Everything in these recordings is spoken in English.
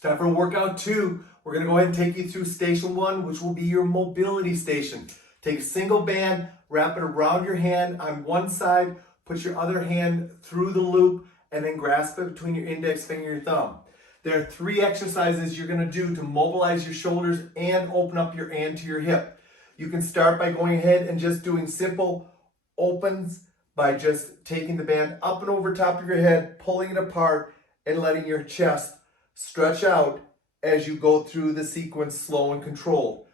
It's time for workout 2. We're going to go ahead and take you through station 1, which will be your mobility station. Take a single band, wrap it around your hand on one side, put your other hand through the loop, and then grasp it between your index finger and your thumb. There are 3 exercises you're going to do to mobilize your shoulders and open up your anterior hip. You can start by going ahead and just doing simple opens by just taking the band up and over top of your head, pulling it apart, and letting your chest stretch out as you go through the sequence slow and controlled.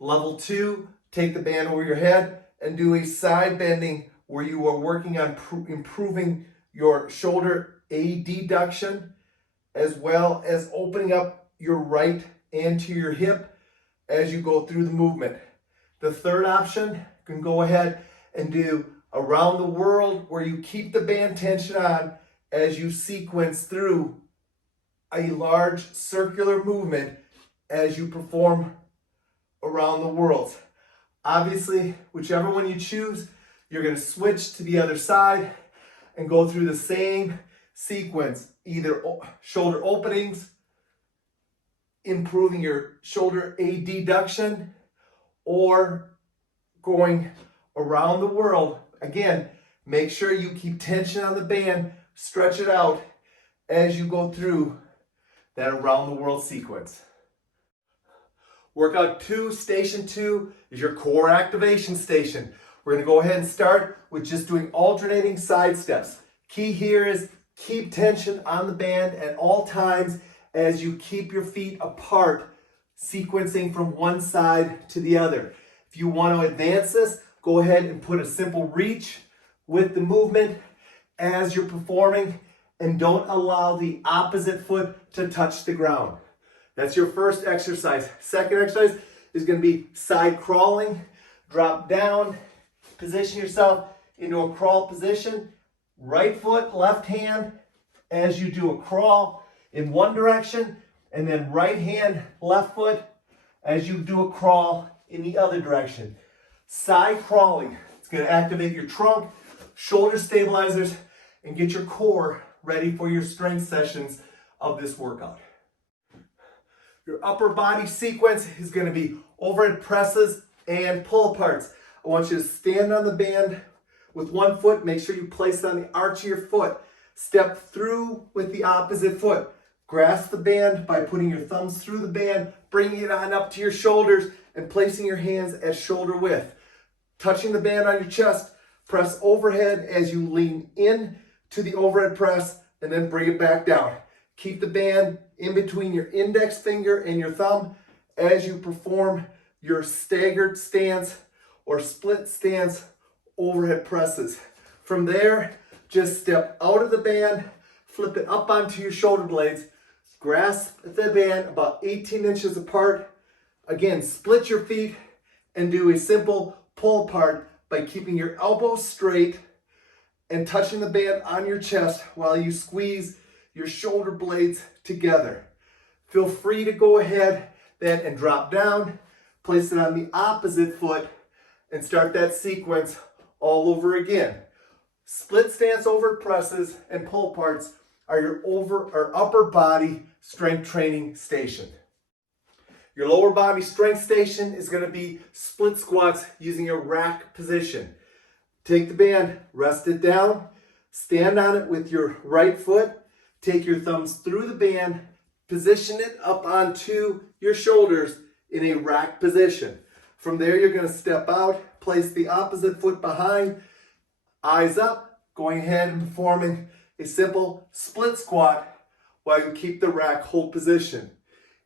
Level 2, take the band over your head and do a side bending where you are working on improving your shoulder adduction as well as opening up your right anterior hip as you go through the movement. The third option, you can go ahead and do around the world where you keep the band tension on as you sequence through a large circular movement as you perform around the world. Obviously, whichever one you choose, you're going to switch to the other side and go through the same sequence, either shoulder openings, improving your shoulder adduction, or going around the world. Again, make sure you keep tension on the band, stretch it out as you go through that around the world sequence. Workout 2, station 2, is your core activation station. We're going to go ahead and start with just doing alternating side steps. Key here is keep tension on the band at all times as you keep your feet apart, sequencing from one side to the other. If you want to advance this, go ahead and put a simple reach with the movement as you're performing, and don't allow the opposite foot to touch the ground. That's your first exercise. Second exercise is going to be side crawling. Drop down, position yourself into a crawl position. Right foot, left hand as you do a crawl in one direction, and then right hand, left foot as you do a crawl in the other direction. Side crawling. It's going to activate your trunk, shoulder stabilizers, and get your core ready for your strength sessions of this workout. Your upper body sequence is going to be overhead presses and pull aparts. I want you to stand on the band with one foot. Make sure you place it on the arch of your foot. Step through with the opposite foot. Grasp the band by putting your thumbs through the band, bringing it on up to your shoulders, and placing your hands at shoulder width. Touching the band on your chest, press overhead as you lean in to the overhead press, and then bring it back down. Keep the band in between your index finger and your thumb as you perform your staggered stance or split stance overhead presses. From there, just step out of the band, flip it up onto your shoulder blades, grasp the band about 18 inches apart. Again, split your feet and do a simple pull apart by keeping your elbows straight and touching the band on your chest while you squeeze your shoulder blades together. Feel free to go ahead then and drop down, place it on the opposite foot, and start that sequence all over again. Split stance over presses and pull aparts are your upper body strength training station. Your lower body strength station is going to be split squats using a rack position. Take the band, rest it down, stand on it with your right foot, take your thumbs through the band, position it up onto your shoulders in a rack position. From there, you're going to step out, place the opposite foot behind, eyes up, going ahead and performing a simple split squat while you keep the rack hold position.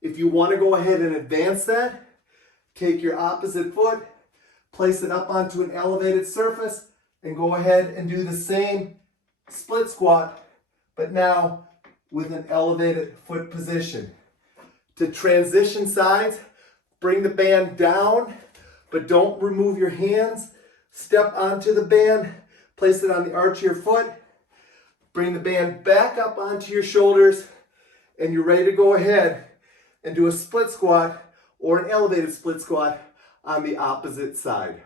If you want to go ahead and advance that, take your opposite foot, place it up onto an elevated surface, and go ahead and do the same split squat, but now with an elevated foot position. To transition sides, bring the band down, but don't remove your hands. Step onto the band, place it on the arch of your foot, bring the band back up onto your shoulders, and you're ready to go ahead and do a split squat or an elevated split squat on the opposite side.